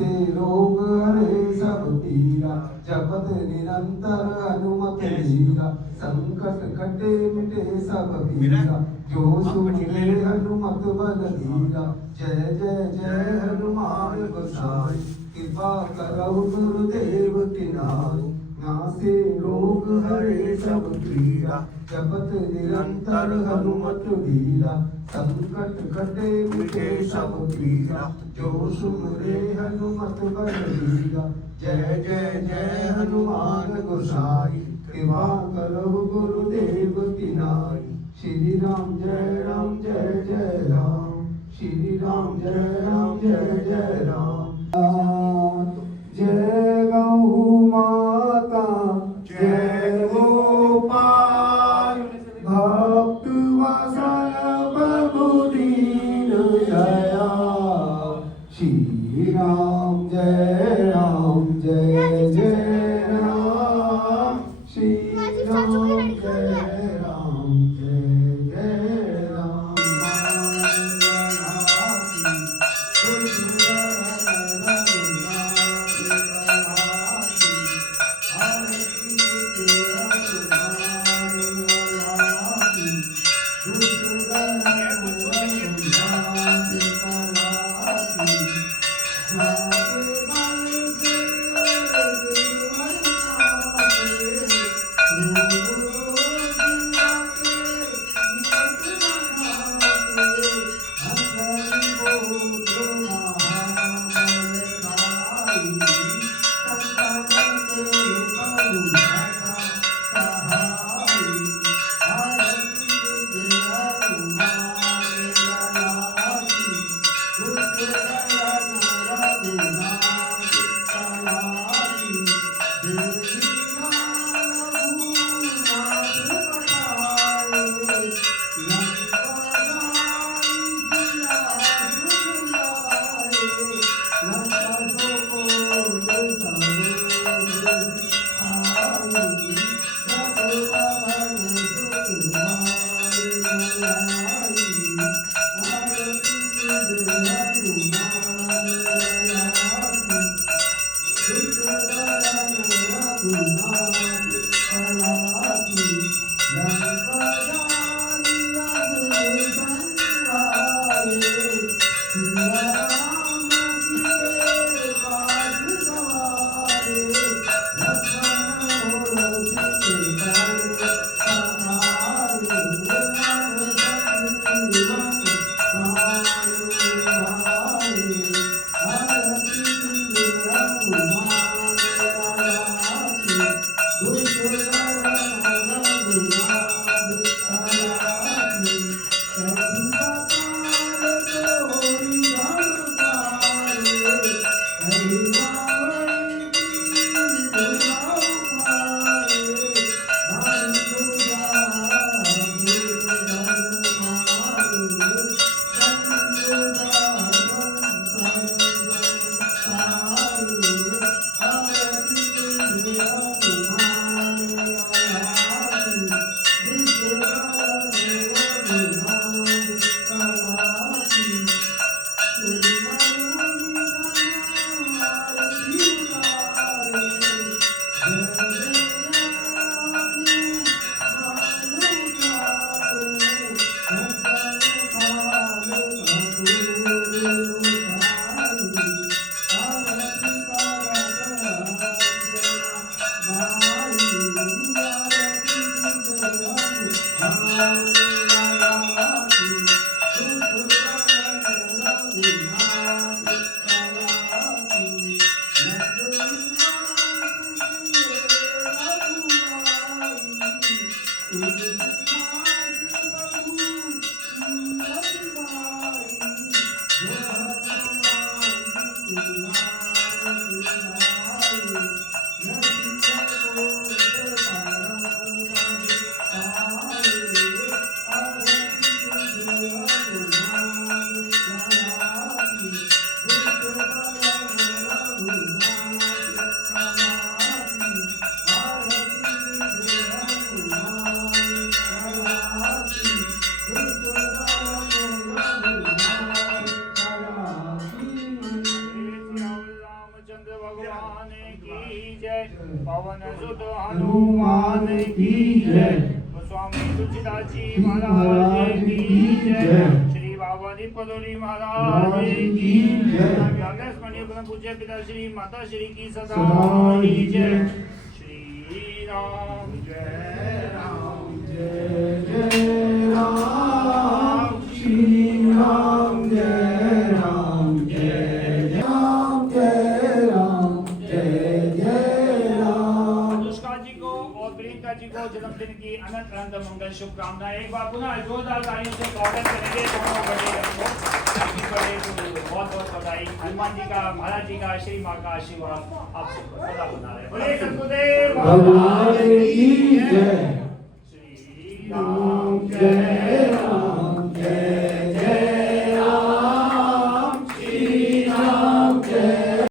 नासे रोग हरे सब पीरा, जपत निरंतर हनुमत वीरा, संकट कटे मिटे सब पीरा, जो सुमिरे हनुमत बल धीरा। जय जय जय हनुमान गोसाई, कृपा करहु गुरुदेव की नाई। नासे रोग हरे सब पीरा, जपत निरंतर हनुमत वीरा, संकट कटे मिटे सब पीरा, जो सुमिरे हनुमत बल धीरा। जय जय जय हनुमान गोसाई, कृपा करहु गुरुदेव की नाई। श्री राम जय जय राम, श्री राम जय जय राम। जय गौ माता जय गोपाल, भक्त वत्सल प्रभु दीन दयाल। श्री राम जय जय राम, श्री राम जय राम। जय, पवन सुत हनुमान की जय, गोस्वामी तुलसीदास जी महाराज की जय, श्री बाबा दीपदोरी महाराज की जय, व्यासमणि परम पूज्य पिता श्री माता श्री की सदा की जय। श्री राम जय राम जय जय राम श्री राम जय राम जय राम जय राम जय जय राम। अनुष्का जी को और प्रियंका जी को जन्मदिन की अनंत अनंत मंगल शुभकामनाएं। एक बार पुनः जोरदार तालियों से स्वागत करेंगे दोनों बड़े को। हैप्पी बर्थडे टू यू, बहुत बहुत बधाई। हनुमान जी का, महाराज जी का, श्री माँ का आशीर्वाद आप सबको सदा बना रहे। बोले सतगुरुदेव भगवान की जय। श्री राम जय